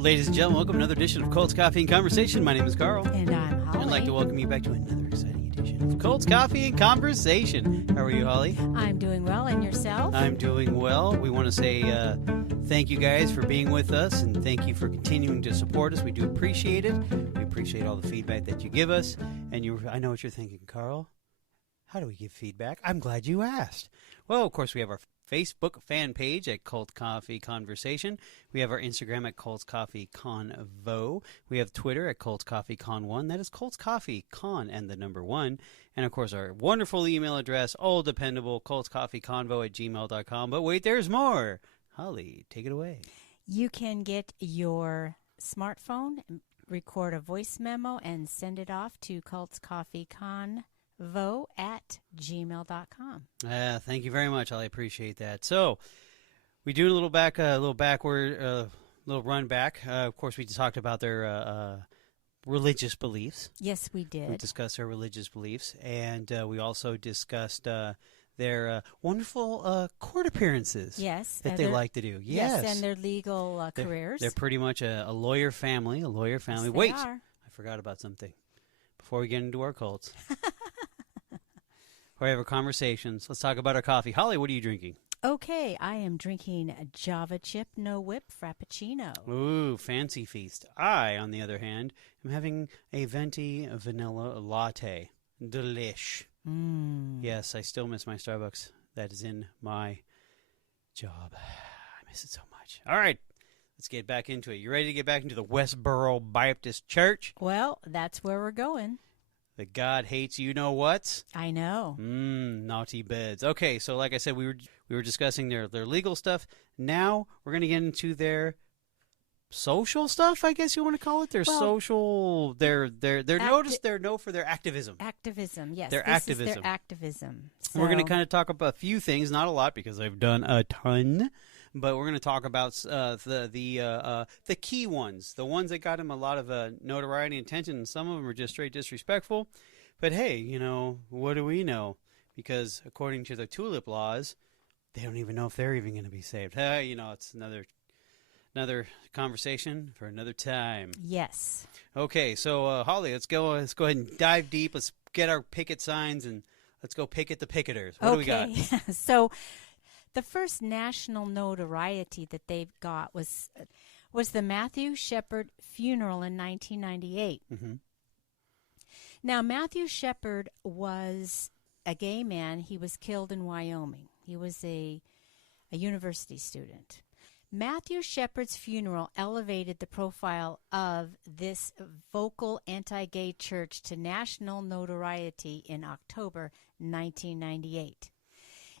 Ladies and gentlemen, welcome to another edition of Colts Coffee and Conversation. My name is Carl. And I'm Holly. I'd like to welcome you back to another exciting edition of Colts Coffee and Conversation. How are you, Holly? I'm doing well, and yourself? I'm doing well. We want to say thank you guys for being with us, and thank you for continuing to support us. We do appreciate it. We appreciate all the feedback that you give us. And I know what you're thinking, Carl. How do we give feedback? I'm glad you asked. Well, of course, we have our Facebook fan page at Cult Coffee Conversation. We have our Instagram at Colts Coffee Convo. We have Twitter at Colts Coffee Con1. That is Colts Coffee Con and the number 1. And, of course, our wonderful email address, all dependable, coltscoffeeconvo@gmail.com. But wait, there's more. Holly, take it away. You can get your smartphone, record a voice memo, and send it off to coltscoffeeconvo@gmail.com. Thank you very much. I appreciate that. So, we do a little run back. Of course, we talked about their religious beliefs. Yes, we did. We discussed their religious beliefs, and we also discussed their wonderful court appearances. Yes, that they like to do. Yes, and their legal careers. They're pretty much a lawyer family. Yes, Wait, are. I forgot about something. Before we get into our cults. We have our conversations. Let's talk about our coffee. Holly, what are you drinking? Okay, I am drinking a Java Chip No Whip Frappuccino. Ooh, fancy feast. I, on the other hand, am having a venti vanilla latte. Delish. Yes, I still miss my Starbucks. That is in my job. I miss it so much. All right, let's get back into it. You ready to get back into the Westboro Baptist Church? Well, that's where we're going. The God hates you-know-whats? I know. Naughty beds. Okay, so like I said, we were discussing their legal stuff. Now we're going to get into their social stuff, I guess you want to call it. Their social, they're known for their activism. Activism, yes. Their this activism. is their activism. We're going to kind of talk about a few things, not a lot because I've done a ton. But we're going to talk about the key ones, the ones that got him a lot of notoriety and attention, and some of them are just straight disrespectful. But hey, what do we know? Because according to the tulip laws, they don't even know if they're even going to be saved. It's another conversation for another time. Yes. Okay, so Holly, let's go ahead and dive deep. Let's get our picket signs and let's go picket the picketers. What do we got? So the first national notoriety that they've got was the Matthew Shepard funeral in 1998. Mm-hmm. Now, Matthew Shepard was a gay man. He was killed in Wyoming. He was a university student. Matthew Shepard's funeral elevated the profile of this vocal anti-gay church to national notoriety in October 1998.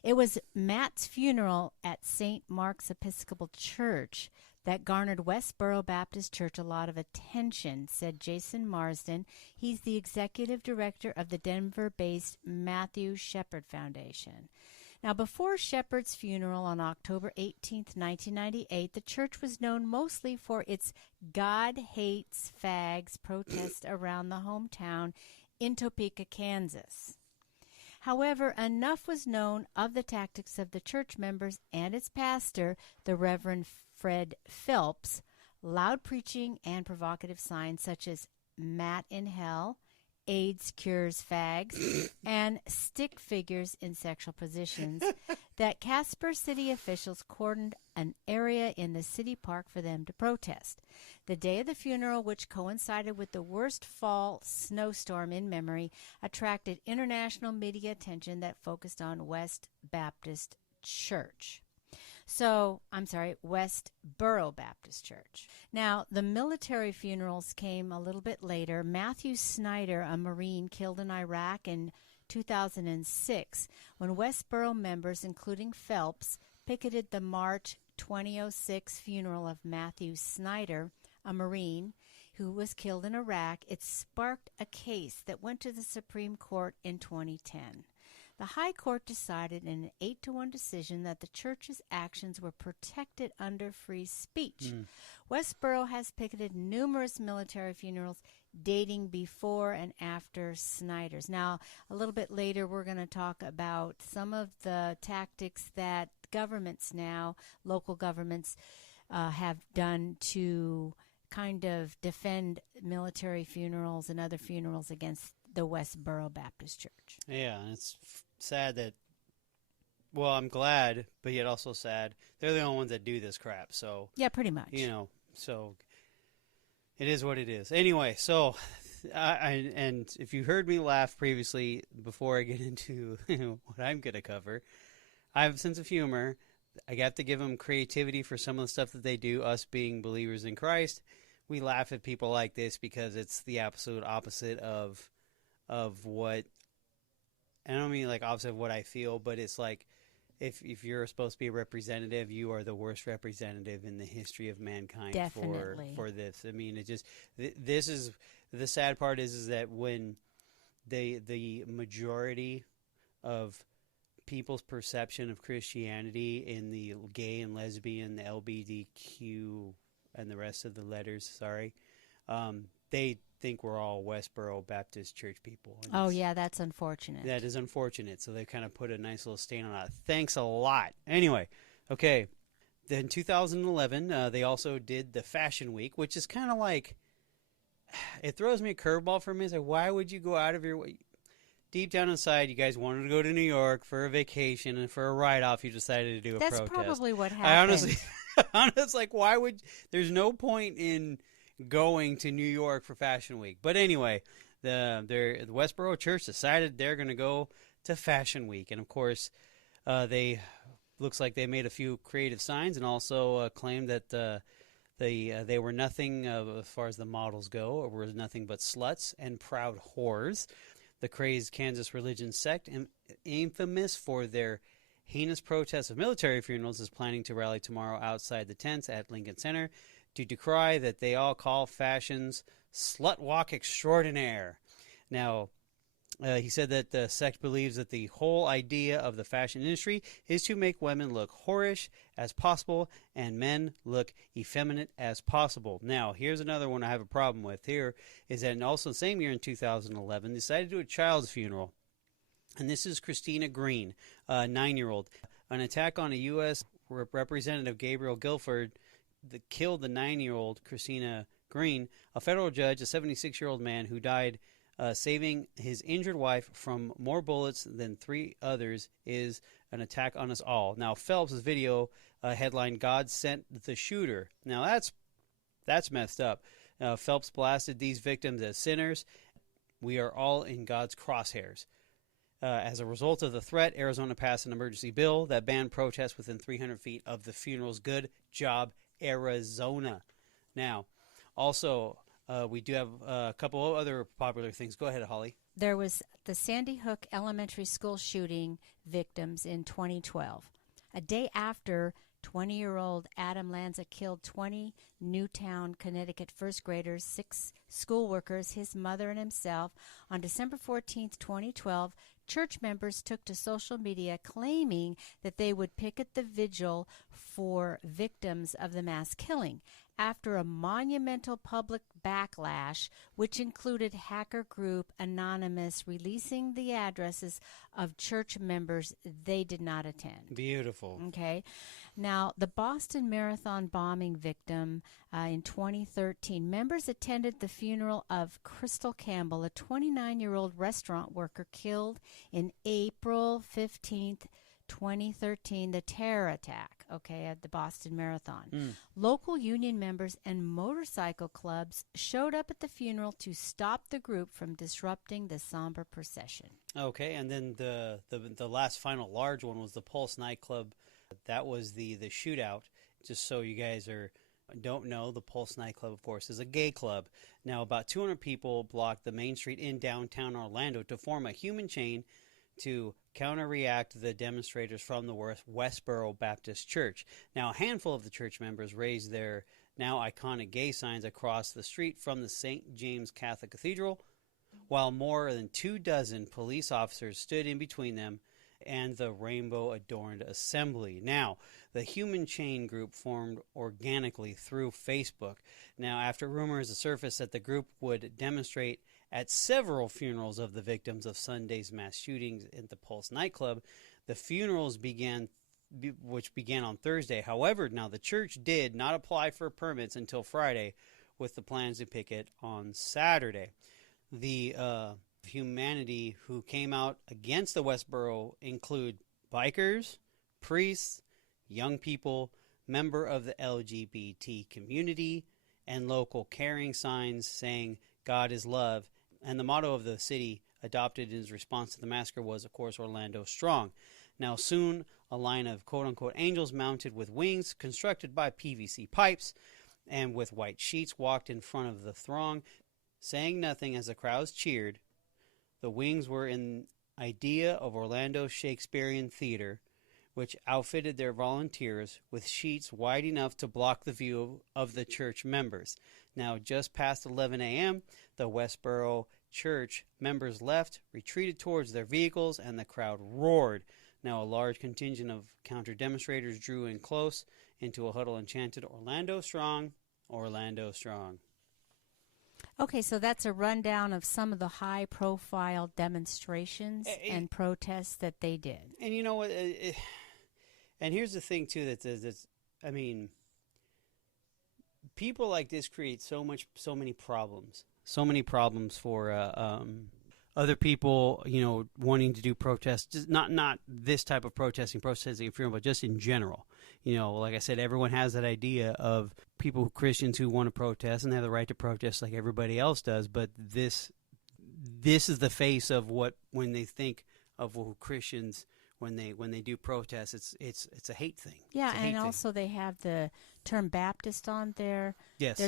It was Matt's funeral at St. Mark's Episcopal Church that garnered Westboro Baptist Church a lot of attention, said Jason Marsden. He's the executive director of the Denver-based Matthew Shepard Foundation. Now, before Shepard's funeral on October 18, 1998, the church was known mostly for its God Hates Fags protest around the hometown in Topeka, Kansas. However, enough was known of the tactics of the church members and its pastor, the Reverend Fred Phelps, loud preaching and provocative signs such as Matt in Hell, AIDS cures fags, and stick figures in sexual positions, that Casper city officials cordoned an area in the city park for them to protest. The day of the funeral, which coincided with the worst fall snowstorm in memory, attracted international media attention that focused on Westboro Baptist Church. Now, the military funerals came a little bit later. Matthew Snyder, a Marine killed in Iraq in 2006, when Westboro members, including Phelps, picketed the March 2006 funeral of Matthew Snyder, a Marine who was killed in Iraq. It sparked a case that went to the Supreme Court in 2010. The High Court decided in an 8-1 decision that the church's actions were protected under free speech. Westboro has picketed numerous military funerals dating before and after Snyder's. Now, a little bit later, we're going to talk about some of the tactics that governments now, local governments, have done to kind of defend military funerals and other funerals against the Westboro Baptist Church. Yeah, and it's sad that, well, I'm glad, but yet also sad. They're the only ones that do this crap, so. Yeah, pretty much. So it is what it is. Anyway, so, and if you heard me laugh previously, before I get into what I'm going to cover, I have a sense of humor. I have to give them creativity for some of the stuff that they do, us being believers in Christ. We laugh at people like this because it's the absolute opposite of what, I don't mean like opposite of what I feel, but it's like if you're supposed to be a representative, you are the worst representative in the history of mankind. Definitely. For this. I mean, it just, this is, the sad part is that when the majority of people's perception of Christianity in the gay and lesbian, the LGBTQ, and the rest of the letters, they think we're all Westboro Baptist Church people. Oh, yeah, that's unfortunate. That is unfortunate. So they kind of put a nice little stain on it. Thanks a lot. Anyway, okay. Then 2011, they also did the Fashion Week, which is kind of like, it throws me a curveball for me. It's like, why would you go out of your way? Deep down inside, you guys wanted to go to New York for a vacation, and for a write-off, you decided to do a protest. That's probably what happened. I honestly, like, why would, there's no point in going to New York for Fashion Week. But anyway, the Westboro Church decided they're going to go to Fashion Week. And, of course, looks like they made a few creative signs and also claimed that they were nothing, as far as the models go, or were nothing but sluts and proud whores. The crazed Kansas religion sect, infamous for their heinous protests of military funerals, is planning to rally tomorrow outside the tents at Lincoln Center to decry that they all call fashions slut walk extraordinaire. Now, he said that the sect believes that the whole idea of the fashion industry is to make women look whorish as possible and men look effeminate as possible. Now, here's another one I have a problem with here, is that also the same year in 2011, decided to do a child's funeral. And this is Christina Green, a 9-year-old. An attack on a U.S. Representative, Gabriel Guilford, that killed the 9-year-old Christina Green. A federal judge, a 76-year-old man who died saving his injured wife from more bullets than 3 others, is an attack on us all. Now, Phelps' video headline, God sent the shooter. Now, that's messed up. Phelps blasted these victims as sinners. We are all in God's crosshairs. As a result of the threat, Arizona passed an emergency bill that banned protests within 300 feet of the funerals. Good job, Arizona. Now, also, we do have a couple of other popular things. Go ahead, Holly. There was the Sandy Hook Elementary School shooting victims in 2012. A day after 20-year-old Adam Lanza killed 20 Newtown, Connecticut first graders, 6 school workers, his mother, and himself, on December 14th, 2012, church members took to social media claiming that they would picket the vigil for victims of the mass killing after a monumental public backlash, which included hacker group Anonymous releasing the addresses of church members they did not attend. Beautiful. Okay. Now, the Boston Marathon bombing victim in 2013, members attended the funeral of Crystal Campbell, a 29-year-old restaurant worker killed in April 15th, 2013, the terror attack, at the Boston Marathon. Local union members and motorcycle clubs showed up at the funeral to stop the group from disrupting the somber procession. Okay, and then the last final large one was the Pulse nightclub. That was the shootout. Just so you guys don't know, the Pulse nightclub, of course, is a gay club. Now, about 200 people blocked the main street in downtown Orlando to form a human chain to counter-react the demonstrators from the Westboro Baptist Church. Now, a handful of the church members raised their now iconic gay signs across the street from the St. James Catholic Cathedral, while more than 24 police officers stood in between them and the rainbow-adorned assembly. Now, the Human Chain group formed organically through Facebook. Now, after rumors surfaced that the group would demonstrate at several funerals of the victims of Sunday's mass shootings at the Pulse nightclub, the funerals which began on Thursday. However, now the church did not apply for permits until Friday, with the plans to picket on Saturday. The humanity who came out against the Westboro include bikers, priests, young people, member of the LGBT community, and local carrying signs saying God is love. And the motto of the city adopted in response to the massacre was, of course, Orlando Strong. Now soon, a line of quote-unquote angels mounted with wings constructed by PVC pipes and with white sheets walked in front of the throng, saying nothing as the crowds cheered. The wings were an idea of Orlando Shakespearean Theater, which outfitted their volunteers with sheets wide enough to block the view of the church members. Now, just past 11 a.m., the Westboro Church members left, retreated towards their vehicles, and the crowd roared. Now, a large contingent of counter-demonstrators drew in close into a huddle and chanted, "Orlando Strong, Orlando Strong." Okay, so that's a rundown of some of the high-profile demonstrations and protests that they did. And you know what? And here's the thing, too, that's I mean, people like this create so many problems. So many problems for other people, you know, wanting to do protests. Just not this type of protesting freedom, but just in general. You know, like I said, everyone has that idea of Christians who want to protest, and they have the right to protest like everybody else does. But this is the face of what, when they think of Christians, when they do protests, it's a hate thing. Yeah, and also they have the term Baptist on their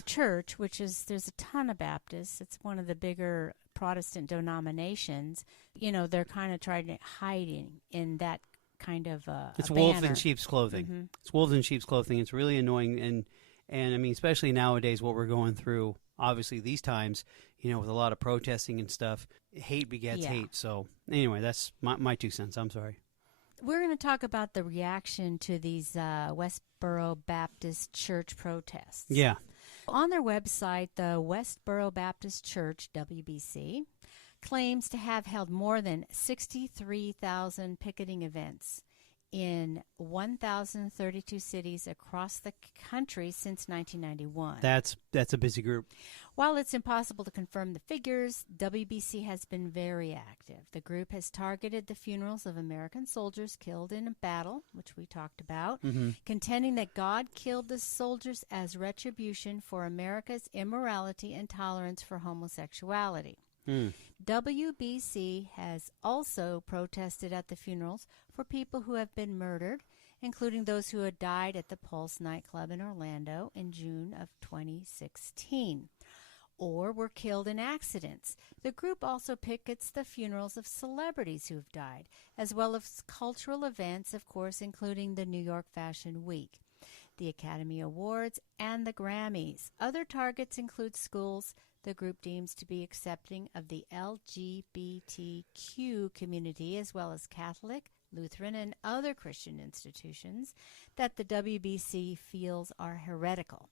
church, which is, there's a ton of Baptists. It's one of the bigger Protestant denominations. You know, they're kind of trying to hide in that kind of it's a wolf banner. in sheep's clothing. Mm-hmm. It's wolves in sheep's clothing. It's really annoying, and I mean, especially nowadays, what we're going through. Obviously, these times, you know, with a lot of protesting and stuff, hate begets hate. So anyway, that's my 2 cents. I'm sorry. We're going to talk about the reaction to these Westboro Baptist Church protests. Yeah. On their website, the Westboro Baptist Church, WBC, claims to have held more than 63,000 picketing events in 1,032 cities across the country since 1991. That's a busy group. While it's impossible to confirm the figures, WBC has been very active. The group has targeted the funerals of American soldiers killed in a battle, which we talked about, contending that God killed the soldiers as retribution for America's immorality and tolerance for homosexuality. WBC has also protested at the funerals for people who have been murdered, including those who had died at the Pulse nightclub in Orlando in June of 2016, or were killed in accidents. The group also pickets the funerals of celebrities who've died, as well as cultural events, of course, including the New York Fashion Week, the Academy Awards, and the Grammys. Other targets include schools the group deems to be accepting of the LGBTQ community, as well as Catholic, Lutheran, and other Christian institutions that the WBC feels are heretical.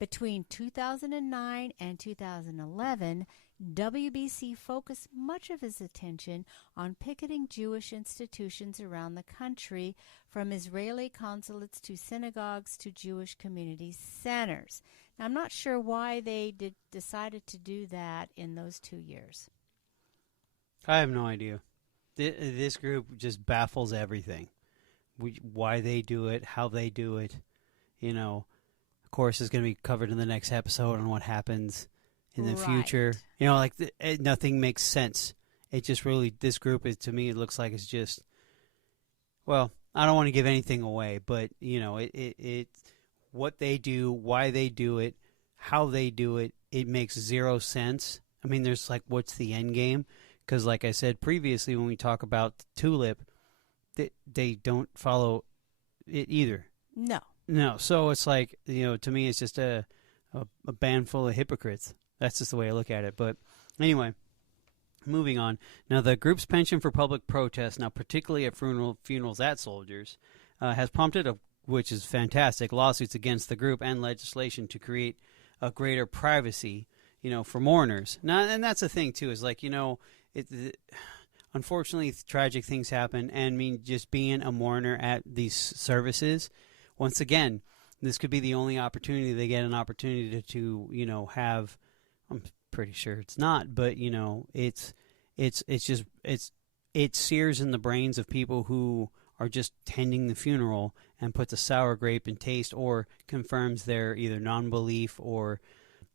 Between 2009 and 2011, WBC focused much of his attention on picketing Jewish institutions around the country, from Israeli consulates to synagogues to Jewish community centers. Now, I'm not sure why they decided to do that in those 2 years. I have no idea. This group just baffles everything. Why they do it, how they do it. You know, of course, it's going to be covered in the next episode on what happens in the future. You know, like nothing makes sense. It just really, this group is, to me, it looks like it's just, well, I don't want to give anything away, but you know, it what they do, why they do it, how they do it, it makes zero sense. I mean, there's like, what's the end game? Because like I said previously, when we talk about Tulip, they don't follow it either. No. So it's like, you know, to me, it's just a band full of hypocrites. That's just the way I look at it. But anyway, moving on. Now, the group's penchant for public protest, now particularly at funerals at soldiers, has prompted, which is fantastic, lawsuits against the group and legislation to create a greater privacy, you know, for mourners. Now, and that's the thing, too, is like, you know, unfortunately, tragic things happen. And I mean, just being a mourner at these services, once again, this could be the only opportunity they get, an opportunity to have. I'm pretty sure it's not, but it sears in the brains of people who are just tending the funeral and puts a sour grape in taste, or confirms their either non-belief or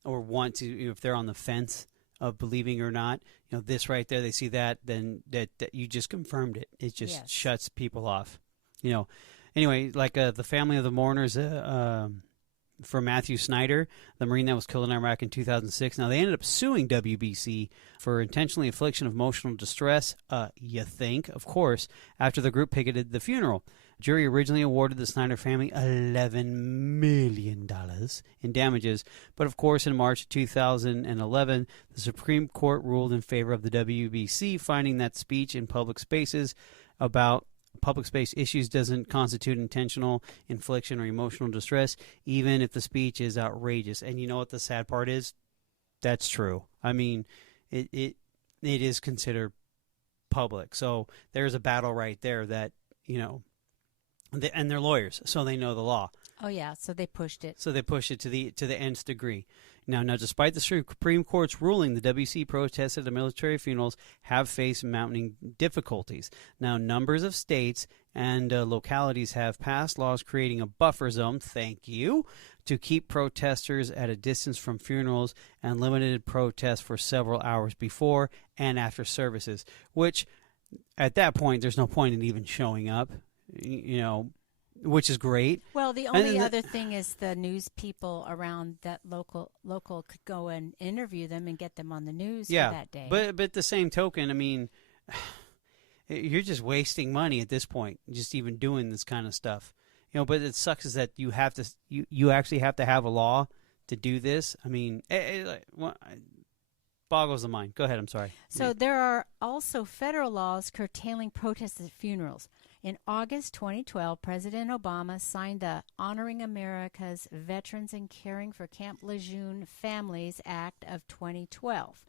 want to, if they're on the fence of believing or not. This right there, they see that, then that you just confirmed it. It just shuts people off. Anyway, like the family of the mourners for Matthew Snyder, the Marine that was killed in Iraq in 2006. Now, they ended up suing WBC for intentionally infliction of emotional distress, you think, of course, after the group picketed the funeral. Jury originally awarded the Snyder family $11 million in damages, but of course in March 2011, the Supreme Court ruled in favor of the WBC, finding that speech in public spaces about public space issues doesn't constitute intentional infliction or emotional distress, even if the speech is outrageous. And you know what the sad part is? That's true. I mean, it is considered public. So there's a battle right there that, and they're lawyers, so they know the law. Oh yeah, so they pushed it. So they pushed it to the nth degree. Now, despite the Supreme Court's ruling, the WC protests at the military funerals have faced mounting difficulties. Now, numbers of states and localities have passed laws creating a buffer zone, thank you, to keep protesters at a distance from funerals, and limited protests for several hours before and after services, which at that point, there's no point in even showing up, which is great. Well, the only other thing is the news people around that local could go and interview them and get them on the news for that day. But the same token, I mean, you're just wasting money at this point, just even doing this kind of stuff. But it sucks is that you actually have to have a law to do this. I mean, it boggles the mind. Go ahead, I'm sorry. So there are also federal laws curtailing protests at funerals. In August 2012, President Obama signed the Honoring America's Veterans and Caring for Camp Lejeune Families Act of 2012.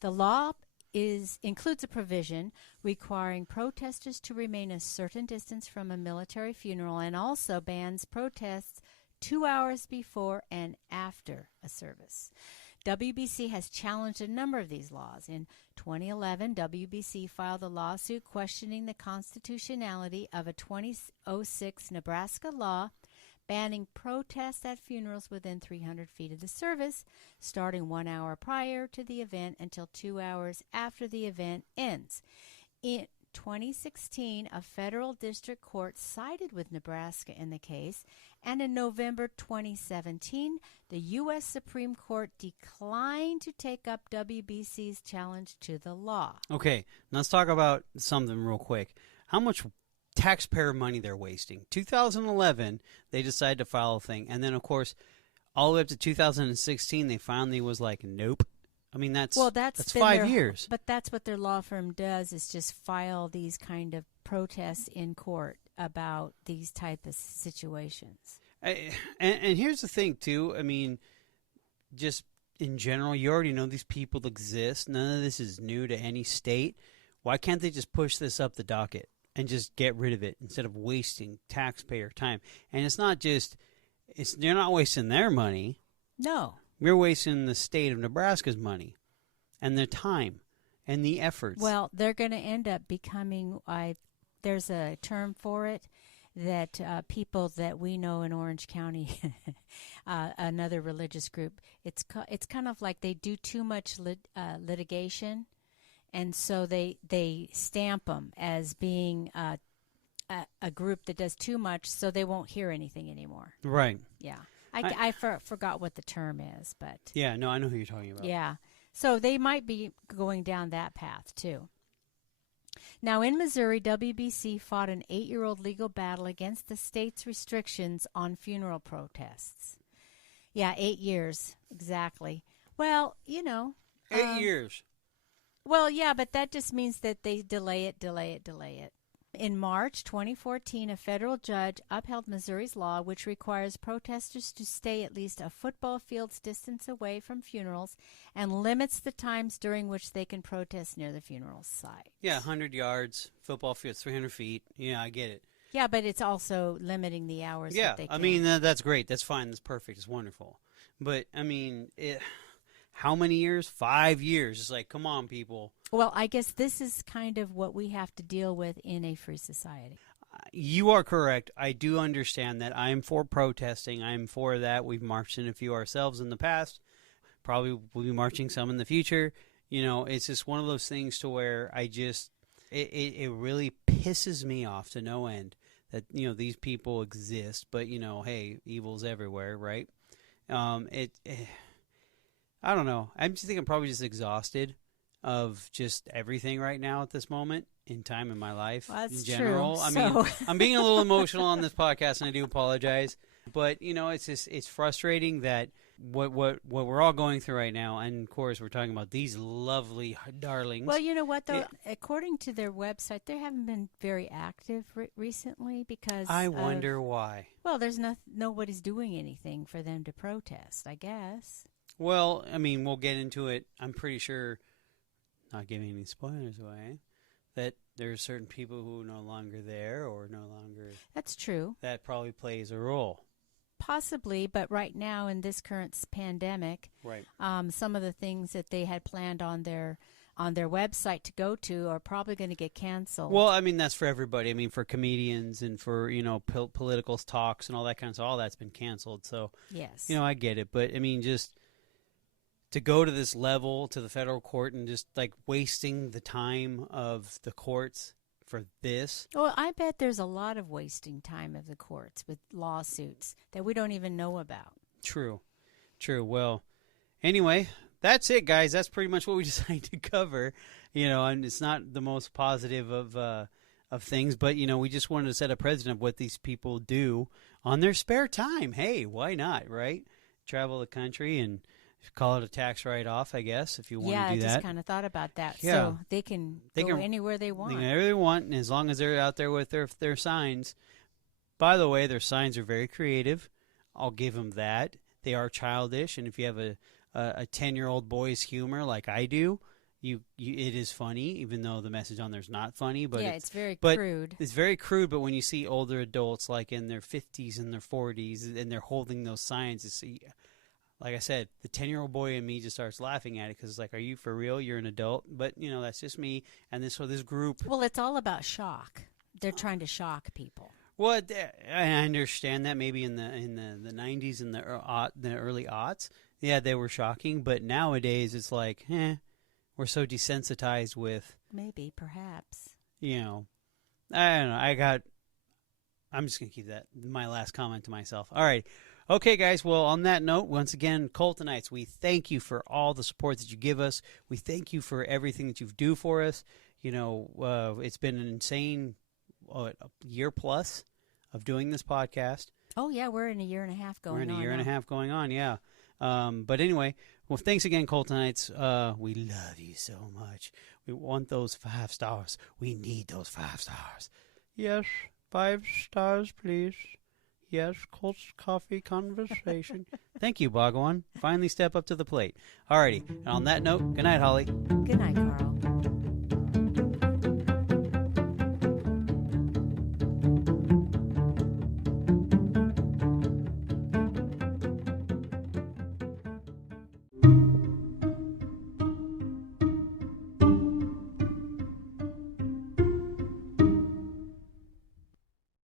The law includes a provision requiring protesters to remain a certain distance from a military funeral, and also bans protests 2 hours before and after a service. WBC has challenged a number of these laws. In 2011, WBC filed a lawsuit questioning the constitutionality of a 2006 Nebraska law banning protests at funerals within 300 feet of the service, starting 1 hour prior to the event until 2 hours after the event ends. In 2016, a federal district court sided with Nebraska in the case, and in November 2017, the U.S. Supreme Court declined to take up WBC's challenge to the law. Okay, let's talk about something real quick. How much taxpayer money they're wasting. 2011, they decided to file a thing, and then, of course, all the way up to 2016, they finally was like, nope. I mean, that's 5 years. But that's what their law firm does, is just file these kind of protests in court about these type of situations. And here's the thing, too. I mean, just in general, you already know these people exist. None of this is new to any state. Why can't they just push this up the docket and just get rid of it instead of wasting taxpayer time? And it's not just, they're not wasting their money. No. We're wasting the state of Nebraska's money and their time and the efforts. Well, they're going to end up becoming, there's a term for it, that people that we know in Orange County, another religious group, it's kind of like they do too much litigation, and so they stamp them as being a group that does too much, so they won't hear anything anymore. Right. Yeah. I forgot what the term is, but... Yeah, no, I know who you're talking about. Yeah. So they might be going down that path, too. Now, in Missouri, WBC fought an 8-year-old legal battle against the state's restrictions on funeral protests. Yeah, 8 years, exactly. Well, 8 years. Well, yeah, but that just means that they delay it. In March 2014, a federal judge upheld Missouri's law, which requires protesters to stay at least a football field's distance away from funerals and limits the times during which they can protest near the funeral site. Yeah, 100 yards, football field, 300 feet. Yeah, I get it. Yeah, but it's also limiting the hours Yeah, that they can. I mean, that's great. That's fine. That's perfect. It's wonderful. But, I mean, how many years? 5 years. It's like, come on, people. Well, I guess this is kind of what we have to deal with in a free society. You are correct. I do understand that. I'm for protesting. I'm for that. We've marched in a few ourselves in the past. Probably will be marching some in the future. You know, it's just one of those things to where it really pisses me off to no end that, you know, these people exist. But, you know, hey, evil's everywhere, right? I don't know. I just think I'm probably just exhausted of just everything right now at this moment in time in my life. Well, that's in general. true. I mean, I'm being a little emotional on this podcast, and I do apologize. But, you know, it's frustrating that what we're all going through right now, and of course we're talking about these lovely darlings. Well, you know what, though? According to their website, they haven't been very active recently because I wonder why. Well, there's nobody's doing anything for them to protest, I guess. Well, I mean, we'll get into it. I'm pretty sure, not giving any spoilers away, that there are certain people who are no longer there or no longer... That's true. That probably plays a role. Possibly, but right now in this current pandemic, right. Some of the things that they had planned on their website to go to are probably going to get canceled. Well, I mean, that's for everybody. I mean, for comedians and for, you know, political talks and all that kind of stuff, all that's been canceled. So, yes, you know, I get it. But, I mean, just to go to this level, to the federal court, and just, like, wasting the time of the courts for this. Well, I bet there's a lot of wasting time of the courts with lawsuits that we don't even know about. True. Well, anyway, that's it, guys. That's pretty much what we decided to cover. You know, and it's not the most positive of things, but, you know, we just wanted to set a precedent of what these people do on their spare time. Hey, why not, right? Travel the country and call it a tax write-off, I guess, if you want to do that. Yeah, I just kind of thought about that. Yeah. So they can go anywhere they want. Anywhere they want, and as long as they're out there with their signs. By the way, their signs are very creative. I'll give them that. They are childish, and if you have a 10-year-old boy's humor like I do, it is funny, even though the message on there is not funny. But yeah, it's very crude. It's very crude, but when you see older adults like in their 50s and their 40s, and they're holding those signs, it's... Like I said, the 10-year-old boy in me just starts laughing at it because it's like, are you for real? You're an adult. But, you know, that's just me. And this group. Well, it's all about shock. They're trying to shock people. Well, I understand that maybe in the 90s and the early aughts. Yeah, they were shocking. But nowadays it's like, we're so desensitized with. Maybe, perhaps. You know, I don't know. I'm just going to keep that, my last comment to myself. All right. Okay, guys, well, on that note, once again, Coltonites, we thank you for all the support that you give us. We thank you for everything that you do for us. You know, it's been an insane a year plus of doing this podcast. Oh, yeah, we're in a year and a half going on. We're in a year and a half going on, yeah. But anyway, well, thanks again, Coltonites. We love you so much. We want those 5 stars. We need those 5 stars. Yes, 5 stars, please. Yes, Colt's Coffee Conversation. Thank you, Bhagwan. Finally step up to the plate. Alrighty, and on that note, good night, Holly. Good night, Carl.